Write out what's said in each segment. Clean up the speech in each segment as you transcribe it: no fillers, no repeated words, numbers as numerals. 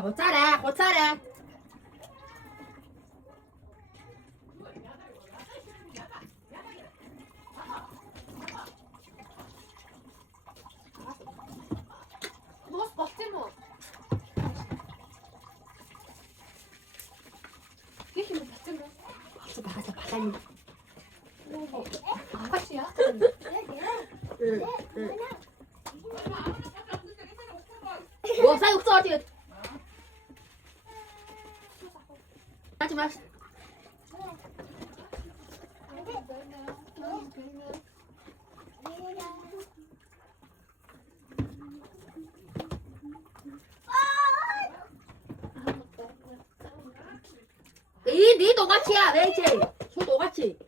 Хуцаарай. Нуус болт юм уу? Гэх юм бацсан байна. Болцоо багасаа балаа юм. Аваач яа. Сая өгцөө тэгээд. Маш. 네 똑같이야, 왜지? 저 똑같이.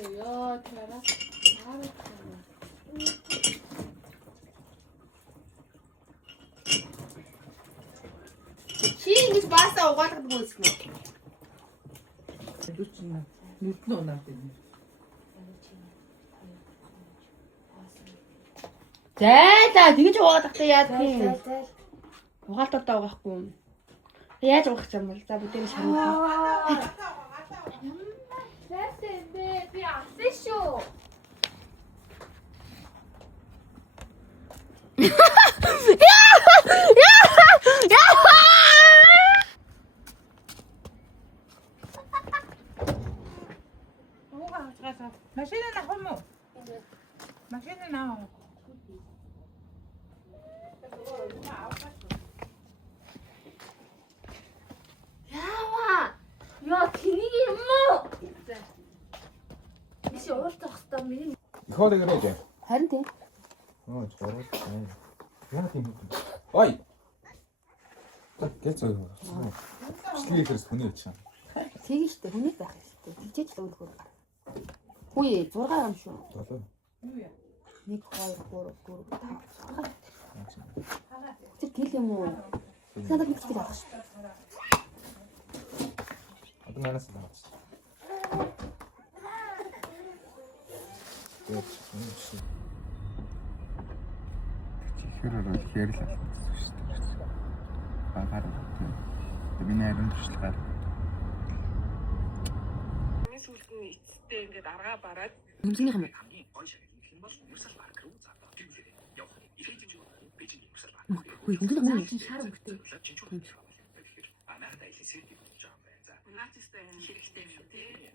Яа, тэраа. Чи ингэж баасаа угаалгад мөсгөн үү? Нүд нь унаад байна. За тэгж угаалгах та яа тийм. Угаалтуудаа угаахгүй. Яаж угаах юм бол за бүдээр шарах. Тэстэй би авсан шүү. Машинаа авах юм уу? Машинаа авах. Яава. Яа, тэнийг юм уу? Биши уулзах хэрэгтэй миний. Ихоо дэгэрэж. Харин тийм. Жороо. Яа тийм үү? Ой. Гэцээ. Бичлэгийн хэрэгс хүний ячаа. Тэг штэ хүнийг байх штэ. Тэгжээч л өлгөр. Хүй 6 юм шүү. 7. 1 2 3 4 5 6. Тэг гэл юм уу? Надад нэг ч байх шүү. Одоо манаас л авах шүү. Чихэрээр бол хэрэг л алсан шүү дээ. Багаар тийм. Би найрын туршлагаар эцтэй ингээд аргаа бараад Нэмсгийнх юм. Хүй хөнгөлөг мөн шар өгтэй. наачстай хэрэгтэй юм тий.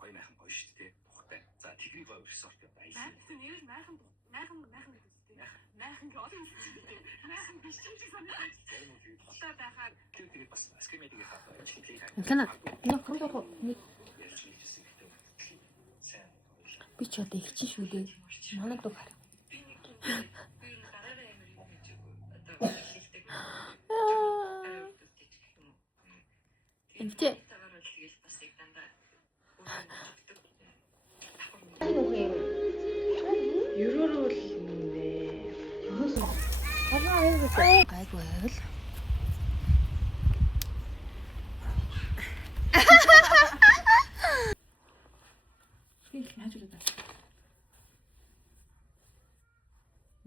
Гоё майхан гоё шүү дээ. Тухтай. За тэгний гоё ресорт байна. Наачс нэр майхан гэдэг. Майхан гэдэг. Майхан биш ч юм санагдаж. Тухтай байхаар тэр бас скримэдийг хаадаг чихлээ. Кана. Яг гоо нэг би ч одоо их чи шүү дээ. Манай дуу хар. Эмчээ. Ерөөрөл нэ. Айгу байвал.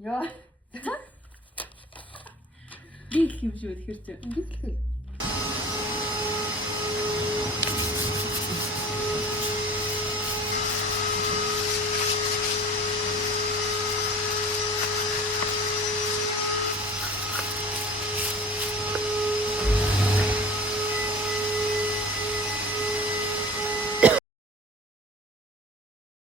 Яа. Би их юм шүү тэгэхээр чи.